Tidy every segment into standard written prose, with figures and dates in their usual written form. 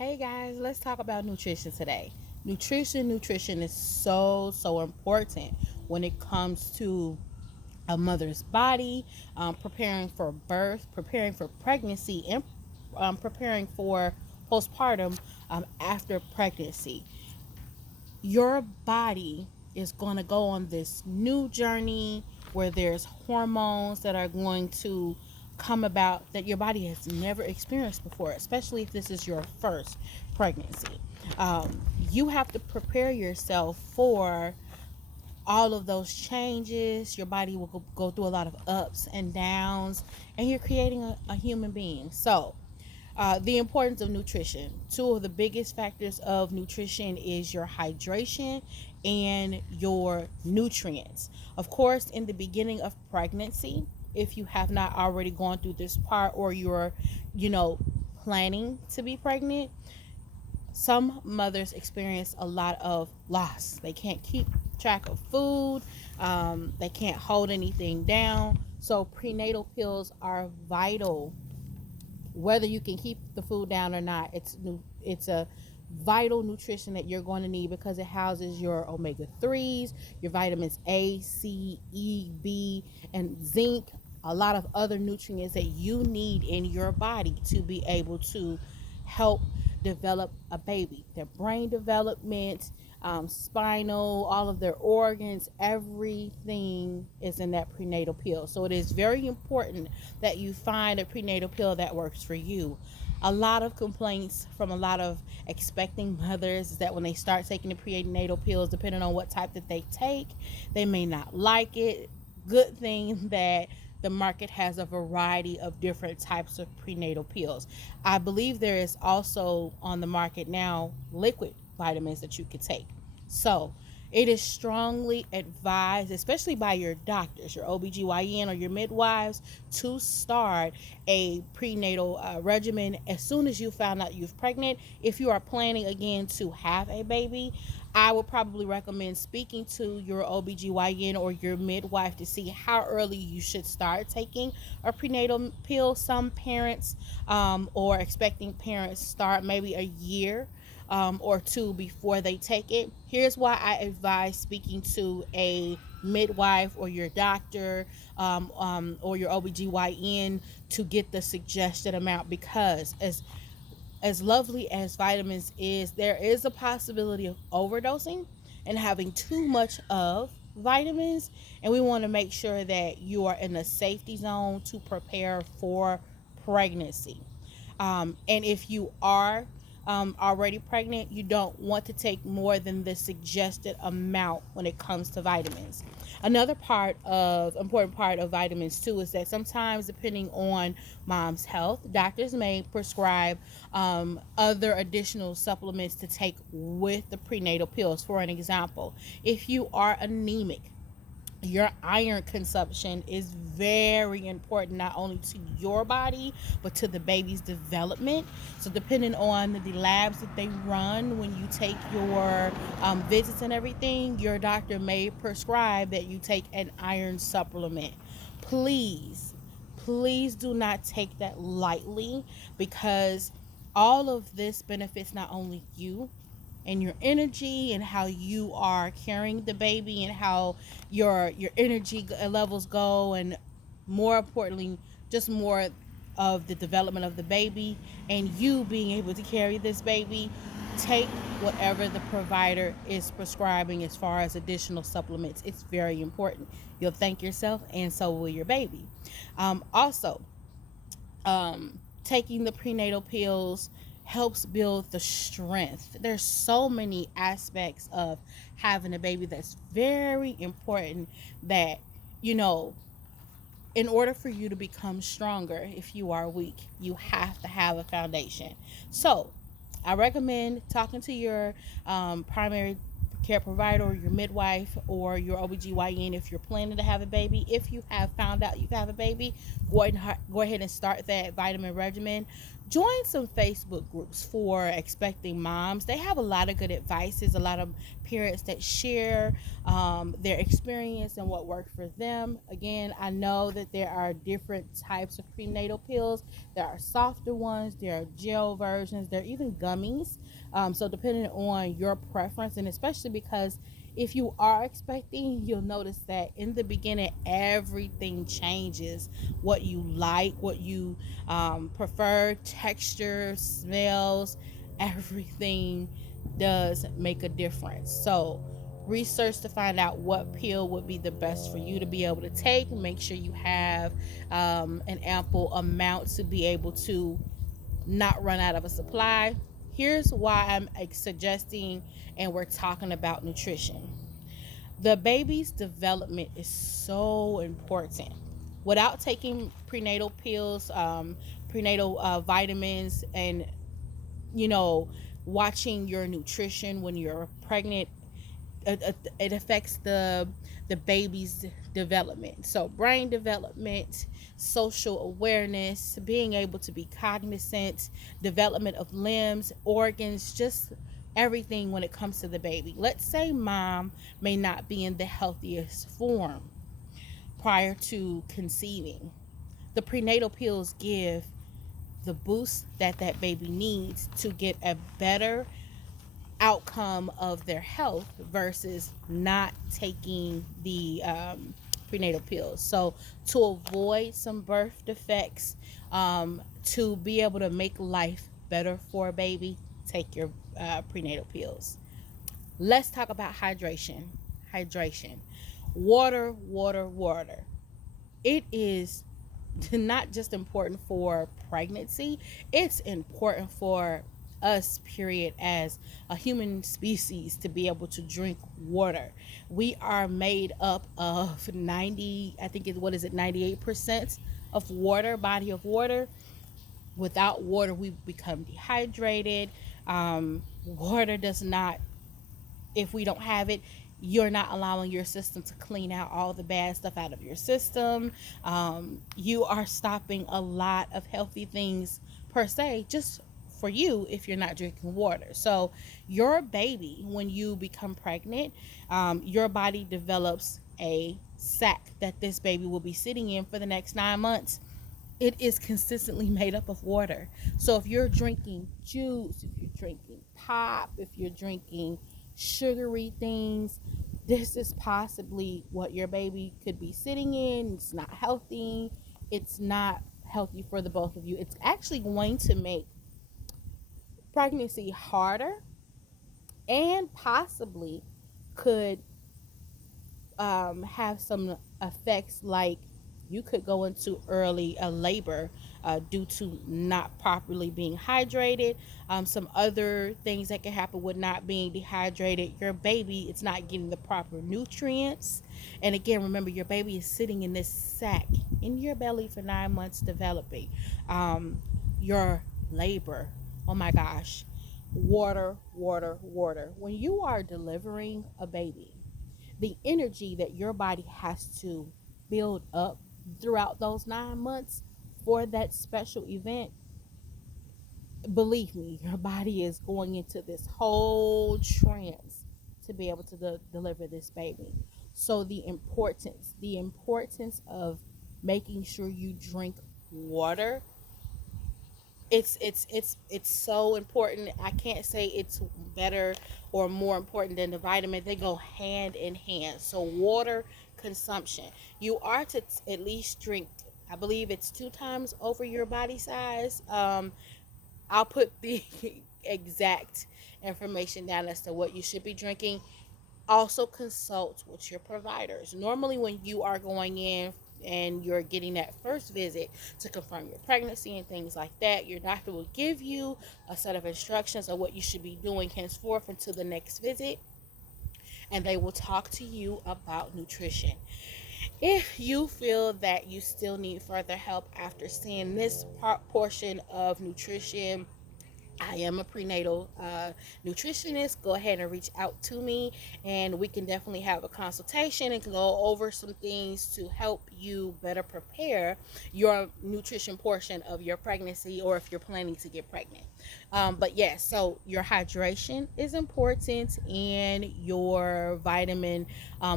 Hey guys, let's talk about nutrition today. Nutrition is so important when it comes to a mother's body, preparing for birth, preparing for pregnancy, and preparing for postpartum after pregnancy. Your body is going to go on this new journey where there's hormones that are going to come about that your body has never experienced before, especially if this is your first pregnancy. You have to prepare yourself for all of those changes. Your body will go through a lot of ups and downs, and you're creating a human being. So, the importance of nutrition. Two of the biggest factors of nutrition is your hydration and your nutrients. Of course, in the beginning of pregnancy, if you have not already gone through this part or you're, you know, planning to be pregnant, some mothers experience a lot of loss. They can't keep track of food, they can't hold anything down. So, prenatal pills are vital whether you can keep the food down or not. It's a vital nutrition that you're going to need because it houses your omega-3s, your vitamins A, C, E, B, and zinc, a lot of other nutrients that you need in your body to be able to help develop a baby. Their brain development, spinal, all of their organs, everything is in that prenatal pill. So it is very important that you find a prenatal pill that works for you. A lot of complaints from a lot of expecting mothers is that when they start taking the prenatal pills, depending on what type that they take, they may not like it. Good thing that the market has a variety of different types of prenatal pills. I believe there is also on the market now liquid vitamins that you could take. So it is strongly advised, especially by your doctors, your OBGYN or your midwives, to start a prenatal regimen as soon as you found out you're pregnant. If you are planning again to have a baby, I would probably recommend speaking to your OBGYN or your midwife to see how early you should start taking a prenatal pill. Some parents or expecting parents start maybe a year or two before they take it. Here's why I advise speaking to a midwife or your doctor or your OBGYN to get the suggested amount, because as lovely as vitamins is, there is a possibility of overdosing and having too much of vitamins, and we want to make sure that you are in a safety zone to prepare for pregnancy. And if you are already pregnant, you don't want to take more than the suggested amount when it comes to vitamins. Another important part of vitamins too is that sometimes, depending on mom's health, doctors may prescribe other additional supplements to take with the prenatal pills. For an example, if you are anemic, your iron consumption is very important, not only to your body but to the baby's development. So depending on the labs that they run when you take your visits and everything, your doctor may prescribe that you take an iron supplement. Please do not take that lightly, because all of this benefits not only you and your energy and how you are carrying the baby and how your energy levels go, and more importantly, just more of the development of the baby and you being able to carry this baby. Take whatever the provider is prescribing as far as additional supplements. It's very important. You'll thank yourself, and so will your baby. Also, taking the prenatal pills helps build the strength. There's so many aspects of having a baby that's very important that, you know, in order for you to become stronger, if you are weak, you have to have a foundation. So I recommend talking to your primary care provider or your midwife or your OBGYN if you're planning to have a baby. If you have found out you have a baby, go ahead and start that vitamin regimen. Join some Facebook groups for expecting moms. They have a lot of good advices, a lot of parents that share their experience and what worked for them. Again, I know that there are different types of prenatal pills. There are softer ones, there are gel versions, there are even gummies. So depending on your preference, and especially because if you are expecting, you'll notice that in the beginning everything changes. What you like, what you prefer, texture, smells, everything does make a difference. So research to find out what pill would be the best for you to be able to take. Make sure you have an ample amount to be able to not run out of a supply. Here's why I'm suggesting and we're talking about nutrition. The baby's development is so important. Without taking prenatal pills, prenatal vitamins, and you know, watching your nutrition when you're pregnant, it affects the baby's development. So brain development, social awareness, being able to be cognizant, development of limbs, organs, just everything when it comes to the baby. Let's say mom may not be in the healthiest form prior to conceiving. The prenatal pills give the boost that that baby needs to get a better outcome of their health versus not taking the prenatal pills. So to avoid some birth defects, to be able to make life better for a baby, take your prenatal pills. Let's talk about hydration. Hydration. Water, water, water. It is not just important for pregnancy, it's important for us, period, as a human species to be able to drink water. We are made up of 90, I think it, what is it, 98% of water, body of water. Without water, we become dehydrated. Water does not, if we don't have it, you're not allowing your system to clean out all the bad stuff out of your system. You are stopping a lot of healthy things per se just for you if you're not drinking water. So your baby, when you become pregnant, your body develops a sac that this baby will be sitting in for the next 9 months. It is consistently made up of water. So if you're drinking juice, if you're drinking pop, if you're drinking sugary things, this is possibly what your baby could be sitting in. It's not healthy. It's not healthy for the both of you. It's actually going to make pregnancy harder and possibly could have some effects like you could go into early labor due to not properly being hydrated. Some other things that can happen with not being dehydrated, your baby it's not getting the proper nutrients. And again, remember your baby is sitting in this sac in your belly for 9 months developing. Your labor, oh my gosh, water, water, water. When you are delivering a baby, the energy that your body has to build up throughout those 9 months for that special event, believe me, your body is going into this whole trance to be able to deliver this baby. So the importance of making sure you drink water, it's so important. I can't say it's better or more important than the vitamin. They go hand in hand. So water consumption, you are to at least drink, I believe it's 2 times over your body size. I'll put the exact information down as to what you should be drinking. Also consult with your providers. Normally when you are going in and you're getting that first visit to confirm your pregnancy and things like that, your doctor will give you a set of instructions of what you should be doing henceforth until the next visit, and they will talk to you about nutrition. If you feel that you still need further help after seeing this portion of nutrition, I am a prenatal nutritionist. Go ahead and reach out to me, and we can definitely have a consultation and can go over some things to help you better prepare your nutrition portion of your pregnancy, or if you're planning to get pregnant. But yes, so your hydration is important, and your vitamin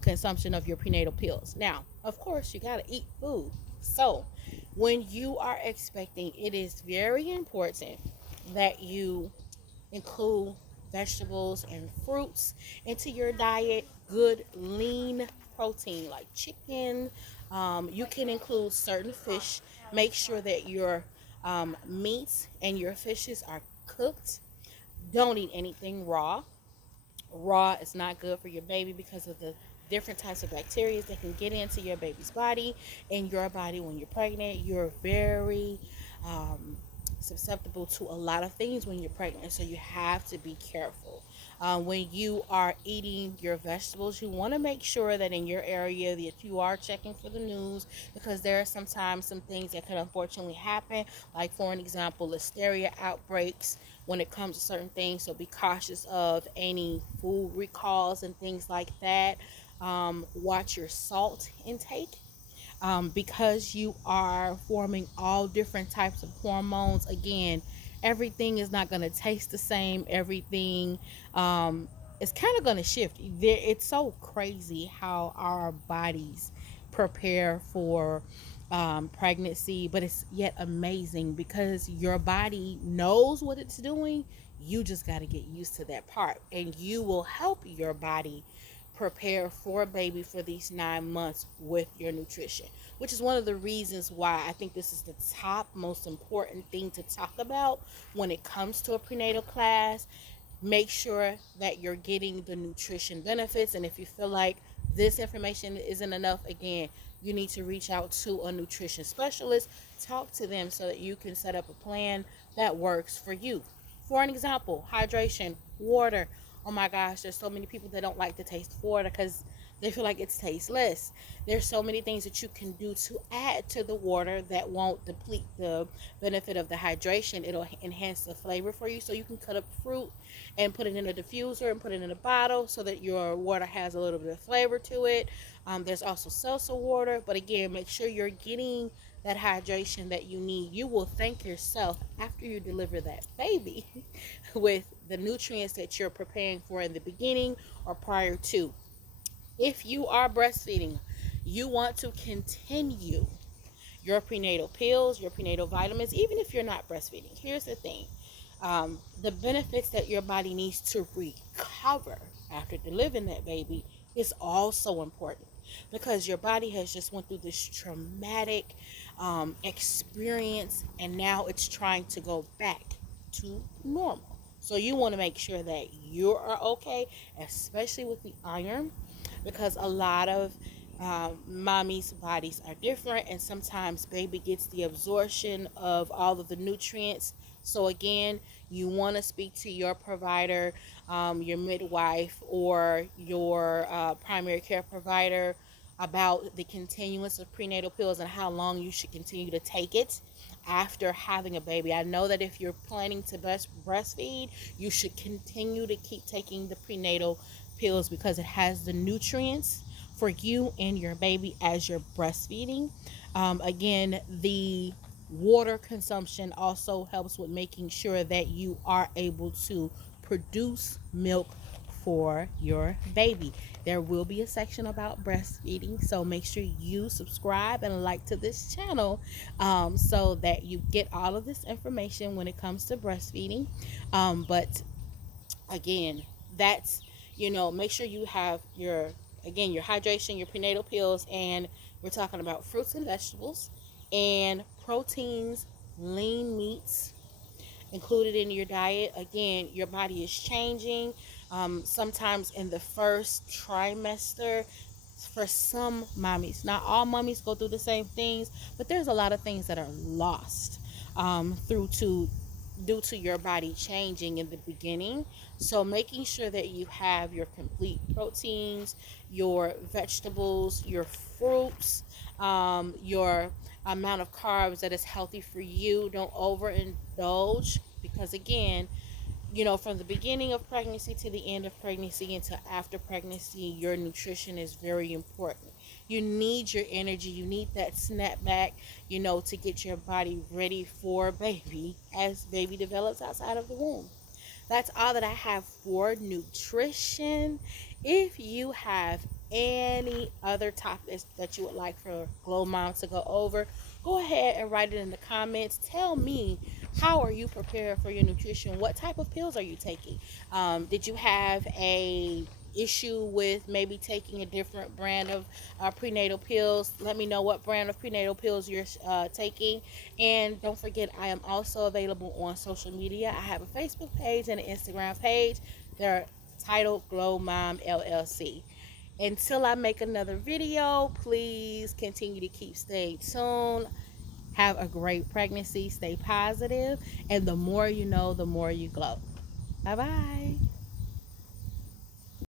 consumption of your prenatal pills. Now, of course, you got to eat food. So, when you are expecting, it is very important that you include vegetables and fruits into your diet. Good lean protein like chicken. You can include certain fish. Make sure that your meats and your fishes are cooked. Don't eat anything raw. Raw is not good for your baby because of the different types of bacteria that can get into your baby's body and your body when you're pregnant. You're very um, susceptible to a lot of things when you're pregnant, so you have to be careful. When you are eating your vegetables, you want to make sure that in your area that you are checking for the news, because there are sometimes some things that could unfortunately happen, like for an example, listeria outbreaks when it comes to certain things. So be cautious of any food recalls and things like that. Watch your salt intake, because you are forming all different types of hormones. Again, everything is not going to taste the same. Everything is kind of going to shift. It's so crazy how our bodies prepare for pregnancy, but it's yet amazing because your body knows what it's doing. You just got to get used to that part, and you will help your body prepare for a baby for these 9 months with your nutrition, which is one of the reasons why I think this is the top most important thing to talk about when it comes to a prenatal class. Make sure that you're getting the nutrition benefits, and if you feel like this information isn't enough, again, you need to reach out to a nutrition specialist. Talk to them so that you can set up a plan that works for you. For an example, hydration, water. Oh my gosh, there's so many people that don't like the taste of water because they feel like it's tasteless. There's so many things that you can do to add to the water that won't deplete the benefit of the hydration. It'll enhance the flavor for you. So you can cut up fruit and put it in a diffuser and put it in a bottle so that your water has a little bit of flavor to it. There's also seltzer water, but again, make sure you're getting that hydration that you need. You will thank yourself after you deliver that baby with the nutrients that you're preparing for in the beginning or prior to. If you are breastfeeding, you want to continue your prenatal pills, your prenatal vitamins, even if you're not breastfeeding. Here's the thing. The benefits that your body needs to recover after delivering that baby is also important, because your body has just went through this traumatic experience, and now it's trying to go back to normal. So you want to make sure that you are okay, especially with the iron, because a lot of mommy's bodies are different, and sometimes baby gets the absorption of all of the nutrients. So again, you want to speak to your provider, your midwife, or your primary care provider about the continuance of prenatal pills and how long you should continue to take it after having a baby. I know that if you're planning to breastfeed, you should continue to keep taking the prenatal pills because it has the nutrients for you and your baby as you're breastfeeding. Again, the water consumption also helps with making sure that you are able to produce milk for your baby. There will be a section about breastfeeding, so make sure you subscribe and like to this channel, so that you get all of this information when it comes to breastfeeding. But again, that's, make sure you have your hydration, your prenatal pills, and we're talking about fruits and vegetables and proteins, lean meats included in your diet. Again, your body is changing. Sometimes in the first trimester, for some mommies, not all mommies go through the same things, but there's a lot of things that are lost through to due to your body changing in the beginning. So making sure that you have your complete proteins, your vegetables, your fruits, your amount of carbs that is healthy for you. Don't overindulge, because again, from the beginning of pregnancy to the end of pregnancy and to after pregnancy, your nutrition is very important. You need your energy, you need that snapback, to get your body ready for baby as baby develops outside of the womb. That's all that I have for nutrition. If you have any other topics that you would like for Gleaux Mom to go over, go ahead and write it in the comments. Tell me, how are you prepared for your nutrition? What type of pills are you taking? Did you have a issue with maybe taking a different brand of prenatal pills? Let me know what brand of prenatal pills you're taking. And don't forget, I am also available on social media. I have a Facebook page and an Instagram page. They're titled Gleaux Mom LLC. Until I make another video, please continue to keep staying tuned. Have a great pregnancy. Stay positive. And the more you know, the more you glow. Bye bye.